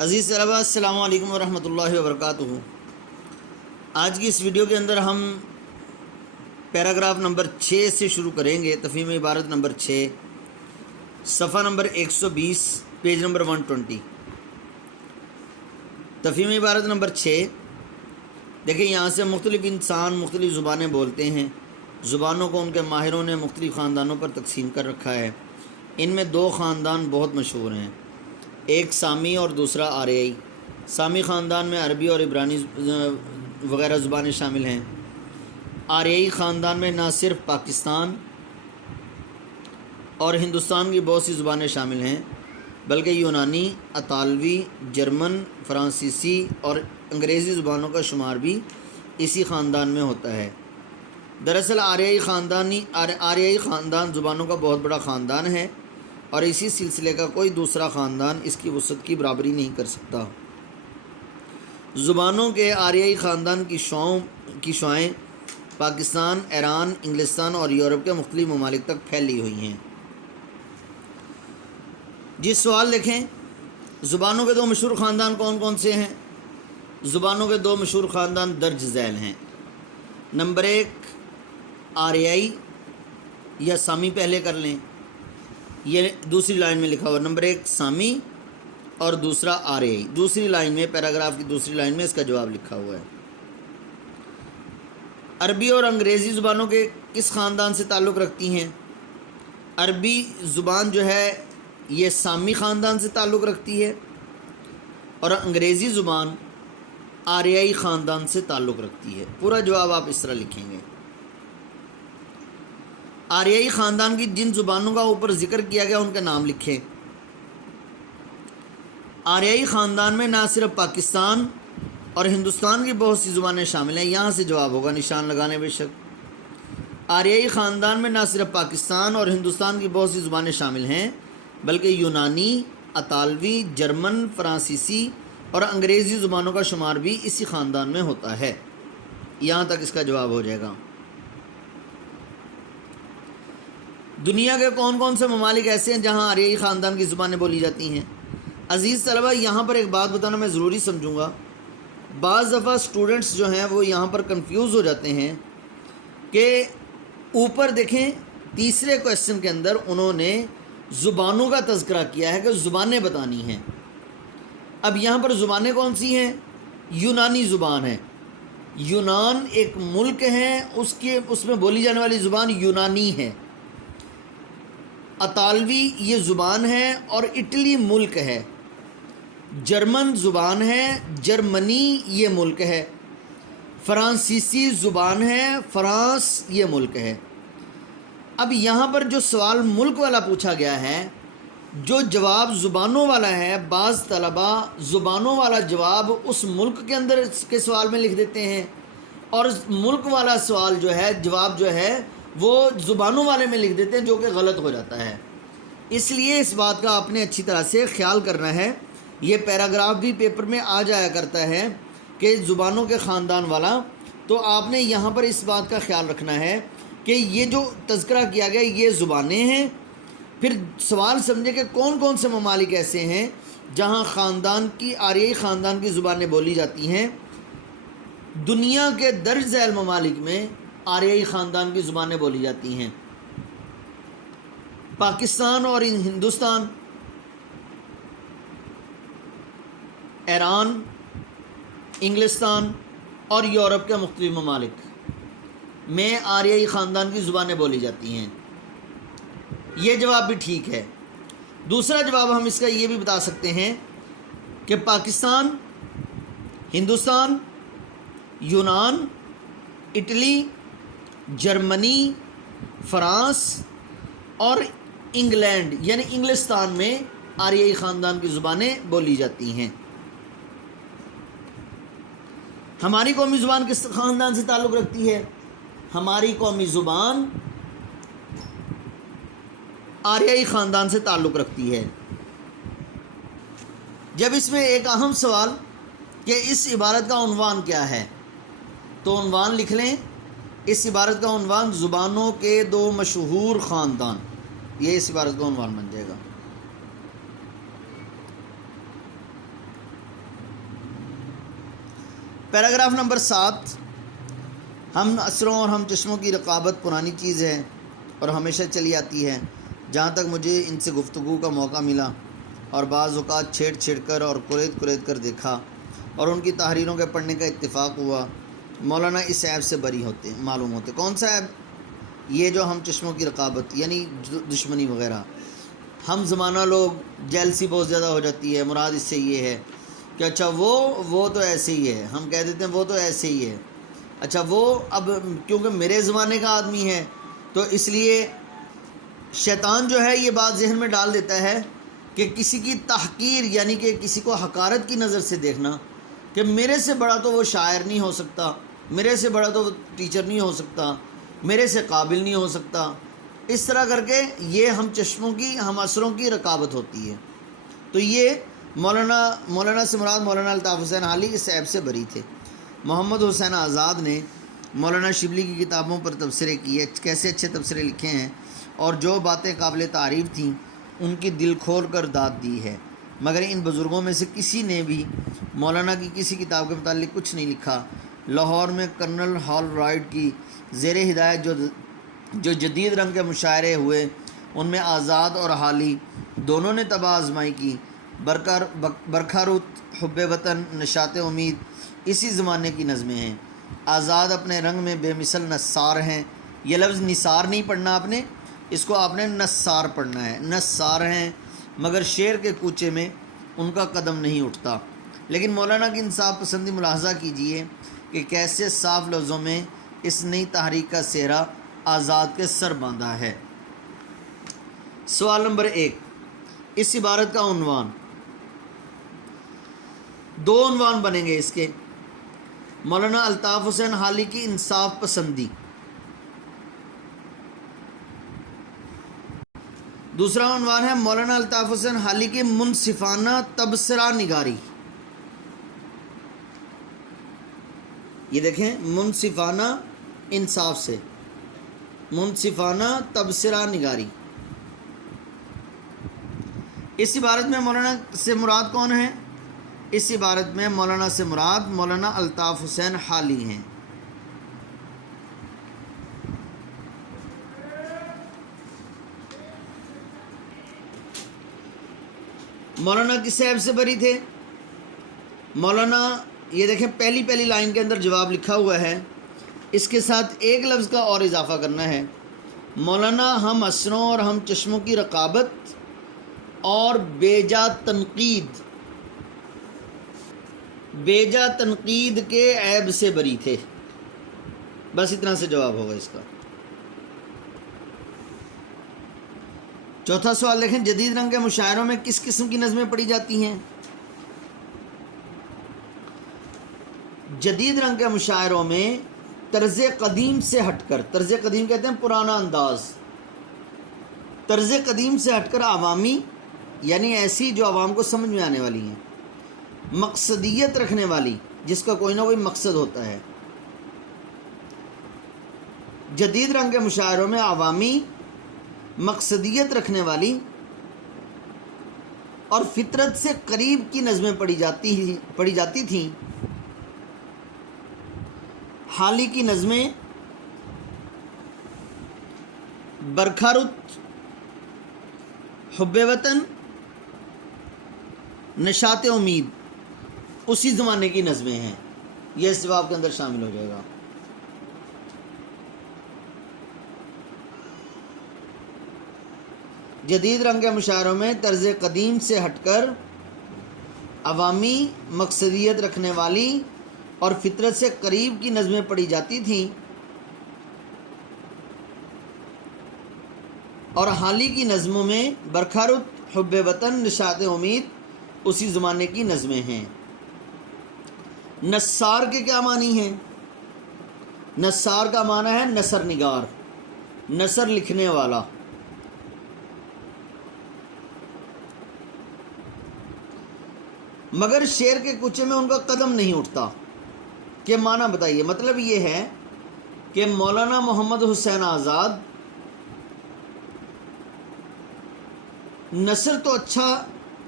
عزیز طلباء السلام علیکم ورحمۃ اللہ وبرکاتہ۔ آج کی اس ویڈیو کے اندر ہم پیراگراف نمبر 6 سے شروع کریں گے۔ تفہیم عبارت نمبر 6، صفحہ نمبر 120، پیج نمبر 120۔ تفہیم عبارت نمبر 6 دیکھیں، یہاں سے مختلف انسان مختلف زبانیں بولتے ہیں۔ زبانوں کو ان کے ماہروں نے مختلف خاندانوں پر تقسیم کر رکھا ہے۔ ان میں دو خاندان بہت مشہور ہیں، ایک سامی اور دوسرا آریائی۔ سامی خاندان میں عربی اور عبرانی وغیرہ زبانیں شامل ہیں۔ آریائی خاندان میں نہ صرف پاکستان اور ہندوستان کی بہت سی زبانیں شامل ہیں، بلکہ یونانی، اطالوی، جرمن، فرانسیسی اور انگریزی زبانوں کا شمار بھی اسی خاندان میں ہوتا ہے۔ دراصل آریائی خاندان زبانوں کا بہت بڑا خاندان ہے، اور اسی سلسلے کا کوئی دوسرا خاندان اس کی وسعت کی برابری نہیں کر سکتا۔ زبانوں کے آریائی خاندان کی شعائیں پاکستان، ایران، انگلستان اور یورپ کے مختلف ممالک تک پھیلی ہوئی ہیں۔ جس سوال دیکھیں، زبانوں کے دو مشہور خاندان کون کون سے ہیں؟ زبانوں کے دو مشہور خاندان درج ذیل ہیں۔ نمبر 1 آریائی یا سامی، پہلے کر لیں، یہ دوسری لائن میں لکھا ہوا۔ نمبر 1 سامی اور دوسرا آریائی، دوسری لائن میں، پیراگراف کی دوسری لائن میں اس کا جواب لکھا ہوا ہے۔ عربی اور انگریزی زبانوں کے کس خاندان سے تعلق رکھتی ہیں؟ عربی زبان جو ہے یہ سامی خاندان سے تعلق رکھتی ہے، اور انگریزی زبان آریائی خاندان سے تعلق رکھتی ہے۔ پورا جواب آپ اس طرح لکھیں گے۔ آریائی خاندان کی جن زبانوں کا اوپر ذکر کیا گیا ان کے نام لکھیں۔ آریائی خاندان میں نہ صرف پاکستان اور ہندوستان کی بہت سی زبانیں شامل ہیں، یہاں سے جواب ہوگا، نشان لگانے بے شک۔ آریائی خاندان میں نہ صرف پاکستان اور ہندوستان کی بہت سی زبانیں شامل ہیں، بلکہ یونانی، اطالوی، جرمن، فرانسیسی اور انگریزی زبانوں کا شمار بھی اسی خاندان میں ہوتا ہے۔ یہاں تک اس کا جواب ہو جائے گا۔ دنیا کے کون کون سے ممالک ایسے ہیں جہاں آریائی خاندان کی زبانیں بولی جاتی ہیں؟ عزیز طلبہ، یہاں پر ایک بات بتانا میں ضروری سمجھوں گا۔ بعض دفعہ اسٹوڈنٹس جو ہیں وہ یہاں پر کنفیوز ہو جاتے ہیں کہ اوپر دیکھیں، تیسرے کویسچن کے اندر انہوں نے زبانوں کا تذکرہ کیا ہے کہ زبانیں بتانی ہیں۔ اب یہاں پر زبانیں کون سی ہیں؟ یونانی زبان ہے۔ یونان ایک ملک ہے، اس میں بولی جانے والی زبان یونانی ہے۔ اطالوی یہ زبان ہے، اور اٹلی ملک ہے۔ جرمن زبان ہے، جرمنی یہ ملک ہے۔ فرانسیسی زبان ہے، فرانس یہ ملک ہے۔ اب یہاں پر جو سوال ملک والا پوچھا گیا ہے، جو جواب زبانوں والا ہے، بعض طلبہ زبانوں والا جواب اس ملک کے اندر کے سوال میں لکھ دیتے ہیں، اور ملک والا سوال جو ہے، جواب جو ہے وہ زبانوں والے میں لکھ دیتے ہیں، جو کہ غلط ہو جاتا ہے۔ اس لیے اس بات کا آپ نے اچھی طرح سے خیال کرنا ہے۔ یہ پیراگراف بھی پیپر میں آ جایا کرتا ہے کہ زبانوں کے خاندان والا، تو آپ نے یہاں پر اس بات کا خیال رکھنا ہے کہ یہ جو تذکرہ کیا گیا یہ زبانیں ہیں۔ پھر سوال سمجھے کہ کون کون سے ممالک ایسے ہیں جہاں آریائی خاندان کی زبانیں بولی جاتی ہیں۔ دنیا کے درج ذیل ممالک میں آریائی خاندان کی زبانیں بولی جاتی ہیں۔ پاکستان اور ہندوستان، ایران، انگلستان اور یورپ کے مختلف ممالک میں آریائی خاندان کی زبانیں بولی جاتی ہیں۔ یہ جواب بھی ٹھیک ہے۔ دوسرا جواب ہم اس کا یہ بھی بتا سکتے ہیں کہ پاکستان، ہندوستان، یونان، اٹلی، جرمنی، فرانس اور انگلینڈ یعنی انگلستان میں آریائی خاندان کی زبانیں بولی جاتی ہیں۔ ہماری قومی زبان کس خاندان سے تعلق رکھتی ہے؟ ہماری قومی زبان آریائی خاندان سے تعلق رکھتی ہے۔ جب اس میں ایک اہم سوال کہ اس عبارت کا عنوان کیا ہے، تو عنوان لکھ لیں۔ اس عبارت کا عنوان زبانوں کے دو مشہور خاندان، یہ اس عبارت کا عنوان بن جائے گا۔ پیراگراف نمبر 7، ہم اثروں اور ہم چشموں کی رقابت پرانی چیز ہے اور ہمیشہ چلی آتی ہے۔ جہاں تک مجھے ان سے گفتگو کا موقع ملا اور بعض اوقات چھیڑ کر اور قرید کر دیکھا اور ان کی تحریروں کے پڑھنے کا اتفاق ہوا، مولانا اس عیب سے بری معلوم ہوتے۔ کون سا عیب؟ یہ جو ہم چشموں کی رقابت یعنی دشمنی وغیرہ۔ ہم زمانہ لوگ جیلسی بہت زیادہ ہو جاتی ہے، مراد اس سے یہ ہے کہ اچھا وہ تو ایسے ہی ہے، ہم کہہ دیتے ہیں وہ تو ایسے ہی ہے، اچھا وہ اب کیونکہ میرے زمانے کا آدمی ہے تو اس لیے شیطان جو ہے یہ بات ذہن میں ڈال دیتا ہے کہ کسی کی تحقیر یعنی کہ کسی کو حقارت کی نظر سے دیکھنا کہ میرے سے بڑا تو وہ شاعر نہیں ہو سکتا، میرے سے بڑا تو وہ ٹیچر نہیں ہو سکتا، میرے سے قابل نہیں ہو سکتا، اس طرح کر کے یہ ہم چشموں کی ہم اثروں کی رقابت ہوتی ہے۔ تو یہ مولانا سے مراد مولانا الطاف حسین حالی اس عیب سے بری تھے۔ محمد حسین آزاد نے مولانا شبلی کی کتابوں پر تبصرے کیے، کیسے اچھے تبصرے لکھے ہیں اور جو باتیں قابل تعریف تھیں ان کی دل کھول کر داد دی ہے، مگر ان بزرگوں میں سے کسی نے بھی مولانا کی کسی کتاب کے متعلق کچھ نہیں لکھا۔ لاہور میں کرنل ہال رائٹ کی زیر ہدایت جو جدید رنگ کے مشاعرے ہوئے ان میں آزاد اور حالی دونوں نے تباہ آزمائی کی۔ برکھا رت، حب وطن، نشاط امید اسی زمانے کی نظمیں ہیں۔ آزاد اپنے رنگ میں بے مثل نثار ہیں، یہ لفظ نثار نہیں پڑھنا آپ نے، اس کو آپ نے نثار پڑھنا ہے۔ نثار ہیں مگر شعر کے کوچے میں ان کا قدم نہیں اٹھتا۔ لیکن مولانا کی انصاف پسندی ملاحظہ کیجئے کہ کیسے صاف لفظوں میں اس نئی تحریک کا سہرا آزاد کے سر باندھا ہے۔ سوال نمبر 1، اس عبارت کا عنوان، 2 عنوان بنیں گے اس کے۔ مولانا الطاف حسین حالی کی انصاف پسندی، دوسرا عنوان ہے مولانا الطاف حسین حالی کی منصفانہ تبصرہ نگاری۔ یہ دیکھیں، منصفانہ انصاف سے، منصفانہ تبصرہ نگاری۔ اس عبارت میں مولانا سے مراد کون ہے؟ اس عبارت میں مولانا سے مراد مولانا الطاف حسین حالی ہیں۔ مولانا کس عیب سے بری تھے؟ مولانا یہ دیکھیں پہلی لائن کے اندر جواب لکھا ہوا ہے، اس کے ساتھ ایک لفظ کا اور اضافہ کرنا ہے۔ مولانا ہم اثروں اور ہم چشموں کی رقابت اور بیجا تنقید کے عیب سے بری تھے۔ بس اتنا سے جواب ہوگا اس کا۔ چوتھا سوال دیکھیں، جدید رنگ کے مشاعروں میں کس قسم کی نظمیں پڑھی جاتی ہیں؟ جدید رنگ کے مشاعروں میں طرز قدیم سے ہٹ کر، طرز قدیم کہتے ہیں پرانا انداز، طرز قدیم سے ہٹ کر عوامی یعنی ایسی جو عوام کو سمجھ میں آنے والی ہیں، مقصدیت رکھنے والی جس کا کوئی نہ کوئی مقصد ہوتا ہے۔ جدید رنگ کے مشاعروں میں عوامی، مقصدیت رکھنے والی اور فطرت سے قریب کی نظمیں پڑھی جاتی تھیں۔ حالی کی نظمیں برکھا رت، حب وطن، نشاط امید اسی زمانے کی نظمیں ہیں۔ یہ اس جواب کے اندر شامل ہو جائے گا۔ جدید رنگ کے مشاعروں میں طرز قدیم سے ہٹ کر عوامی، مقصدیت رکھنے والی اور فطرت سے قریب کی نظمیں پڑھی جاتی تھیں، اور حالی کی نظموں میں برکھا رت، حب وطن، نشاط امید اسی زمانے کی نظمیں ہیں۔ نثار کے کیا معنی ہیں؟ نثار کا معنی ہے نثر نگار، نثر لکھنے والا۔ مگر شعر کے کوچے میں ان کا قدم نہیں اٹھتا۔ کہ معنی بتائیے؟ مطلب یہ ہے کہ مولانا محمد حسین آزاد نثر تو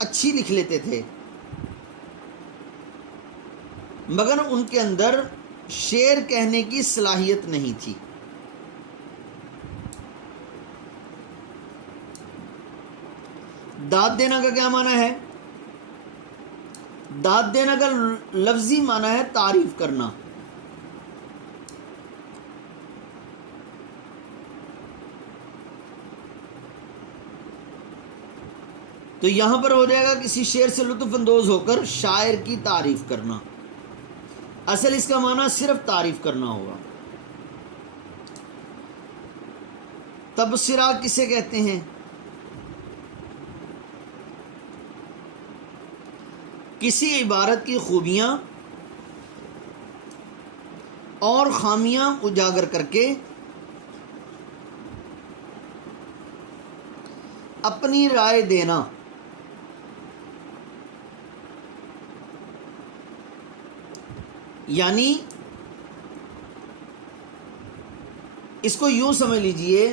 اچھی لکھ لیتے تھے، مگر ان کے اندر شعر کہنے کی صلاحیت نہیں تھی۔ داد دینا کا کیا معنی ہے؟ داد دینا کا لفظی معنی ہے تعریف کرنا۔ تو یہاں پر ہو جائے گا کسی شعر سے لطف اندوز ہو کر شاعر کی تعریف کرنا۔ اصل اس کا معنی صرف تعریف کرنا ہوگا۔ تبصرہ کسے کہتے ہیں؟ کسی عبارت کی خوبیاں اور خامیاں اجاگر کر کے اپنی رائے دینا۔ یعنی اس کو یوں سمجھ لیجئے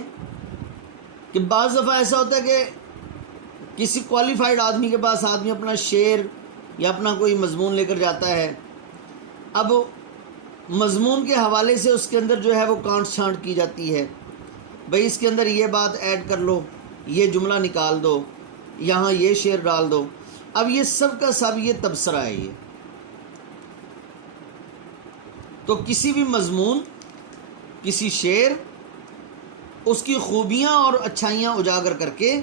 کہ بعض دفعہ ایسا ہوتا ہے کہ کسی کوالیفائڈ آدمی کے پاس آدمی اپنا شعر یا اپنا کوئی مضمون لے کر جاتا ہے، اب مضمون کے حوالے سے اس کے اندر جو ہے وہ کانٹ چھانٹ کی جاتی ہے، بھئی اس کے اندر یہ بات ایڈ کر لو، یہ جملہ نکال دو، یہاں یہ شعر ڈال دو۔ اب یہ سب کا سب یہ تبصرہ ہے۔ یہ تو کسی بھی مضمون، کسی شعر، اس کی خوبیاں اور اچھائیاں اجاگر کر کے،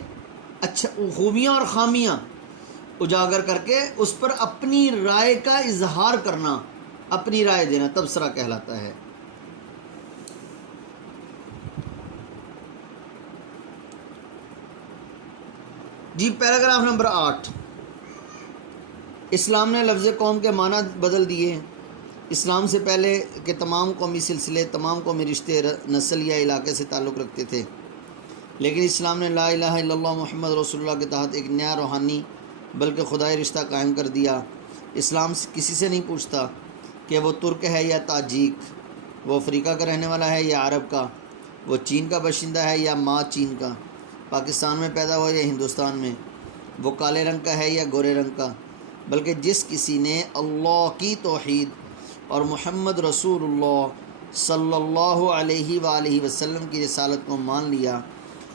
خوبیاں اور خامیاں اجاگر کر کے اس پر اپنی رائے کا اظہار کرنا، اپنی رائے دینا تبصرہ کہلاتا ہے۔ جی پیراگراف نمبر 8، اسلام نے لفظ قوم کے معنی بدل دیے ہیں۔ اسلام سے پہلے کے تمام قومی سلسلے، تمام قومی رشتے نسل یا علاقے سے تعلق رکھتے تھے، لیکن اسلام نے لا الہ الا اللہ محمد رسول اللہ کے تحت ایک نیا روحانی بلکہ خدائی رشتہ قائم کر دیا۔ اسلام کسی سے نہیں پوچھتا کہ وہ ترک ہے یا تاجک، وہ افریقہ کا رہنے والا ہے یا عرب کا، وہ چین کا باشندہ ہے یا ماں چین کا، پاکستان میں پیدا ہوا یا ہندوستان میں، وہ کالے رنگ کا ہے یا گورے رنگ کا، بلکہ جس کسی نے اللہ کی توحید اور محمد رسول اللہ صلی اللہ علیہ وآلہ وسلم کی رسالت کو مان لیا،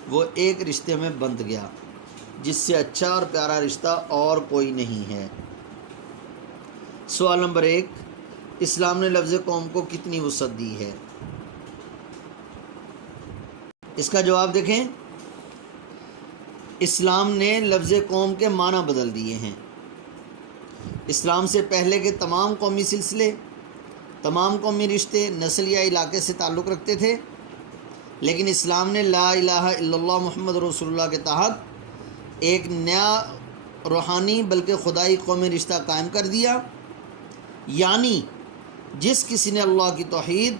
وہ ایک رشتے میں بندھ گیا جس سے اچھا اور پیارا رشتہ اور کوئی نہیں ہے۔ سوال نمبر 1، اسلام نے لفظ قوم کو کتنی وسعت دی ہے؟ اس کا جواب دیکھیں، اسلام نے لفظ قوم کے معنی بدل دیے ہیں۔ اسلام سے پہلے کے تمام قومی سلسلے، تمام قومی رشتے نسل یا علاقے سے تعلق رکھتے تھے، لیکن اسلام نے لا الہ الا اللہ محمد رسول اللہ کے تحت ایک نیا روحانی بلکہ خدائی قومی رشتہ قائم کر دیا۔ یعنی جس کسی نے اللہ کی توحید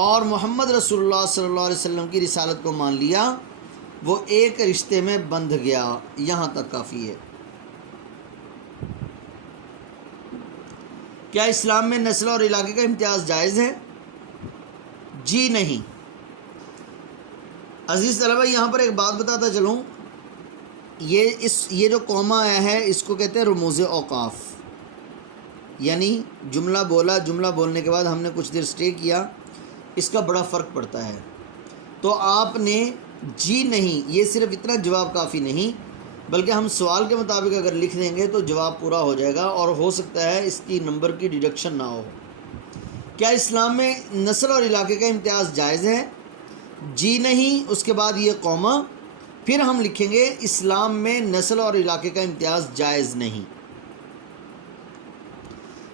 اور محمد رسول اللہ صلی اللہ علیہ وسلم کی رسالت کو مان لیا، وہ ایک رشتے میں بندھ گیا۔ یہاں تک کافی ہے۔ کیا اسلام میں نسل اور علاقے کا امتیاز جائز ہے؟ جی نہیں۔ عزیز طلبہ، یہاں پر ایک بات بتاتا چلوں، یہ جو قومہ آیا ہے اس کو کہتے ہیں رموز اوقاف، یعنی جملہ بولا، جملہ بولنے کے بعد ہم نے کچھ دیر سٹے کیا، اس کا بڑا فرق پڑتا ہے۔ تو آپ نے جی نہیں، یہ صرف اتنا جواب کافی نہیں، بلکہ ہم سوال کے مطابق اگر لکھ دیں گے تو جواب پورا ہو جائے گا، اور ہو سکتا ہے اس کی نمبر کی ڈیڈکشن نہ ہو۔ کیا اسلام میں نسل اور علاقے کا امتیاز جائز ہے؟ جی نہیں، اس کے بعد یہ قومہ، پھر ہم لکھیں گے اسلام میں نسل اور علاقے کا امتیاز جائز نہیں۔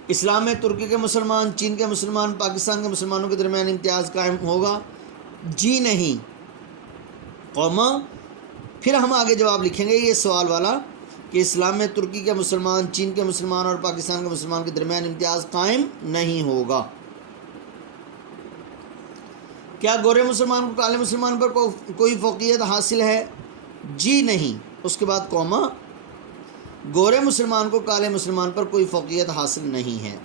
اسلام میں ترکی کے مسلمان، چین کے مسلمان، پاکستان کے مسلمانوں کے درمیان امتیاز قائم ہوگا؟ جی نہیں، قومہ، پھر ہم آگے جواب لکھیں گے یہ سوال والا کہ اسلام میں ترکی کے مسلمان، چین کے مسلمان اور پاکستان کے مسلمان کے درمیان امتیاز قائم نہیں ہوگا۔ کیا گورے مسلمان کو کالے مسلمان پر کوئی فوقیت حاصل ہے؟ جی نہیں، اس کے بعد قومہ، گورے مسلمان کو کالے مسلمان پر کوئی فوقیت حاصل نہیں ہے۔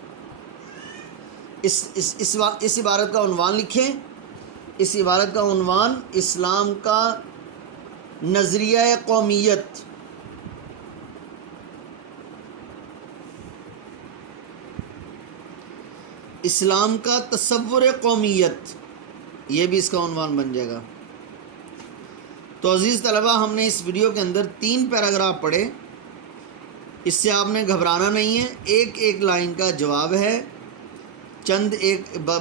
اس عبارت کا عنوان لکھیں۔ اس عبارت کا عنوان اسلام کا نظریہ قومیت۔ اسلام کا تصور قومیت، یہ بھی اس کا عنوان بن جائے گا۔ تو عزیز طلبہ، ہم نے اس ویڈیو کے اندر 3 پیراگراف پڑھے، اس سے آپ نے گھبرانا نہیں ہے، ایک ایک لائن کا جواب ہے،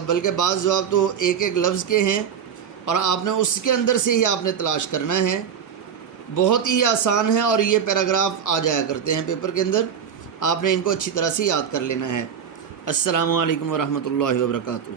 بلکہ بعض جواب تو ایک ایک لفظ کے ہیں، اور آپ نے اس کے اندر سے ہی آپ نے تلاش کرنا ہے۔ بہت ہی آسان ہے، اور یہ پیراگراف آ جایا کرتے ہیں پیپر کے اندر، آپ نے ان کو اچھی طرح سے یاد کر لینا ہے۔ السلام علیکم ورحمۃ اللہ وبرکاتہ۔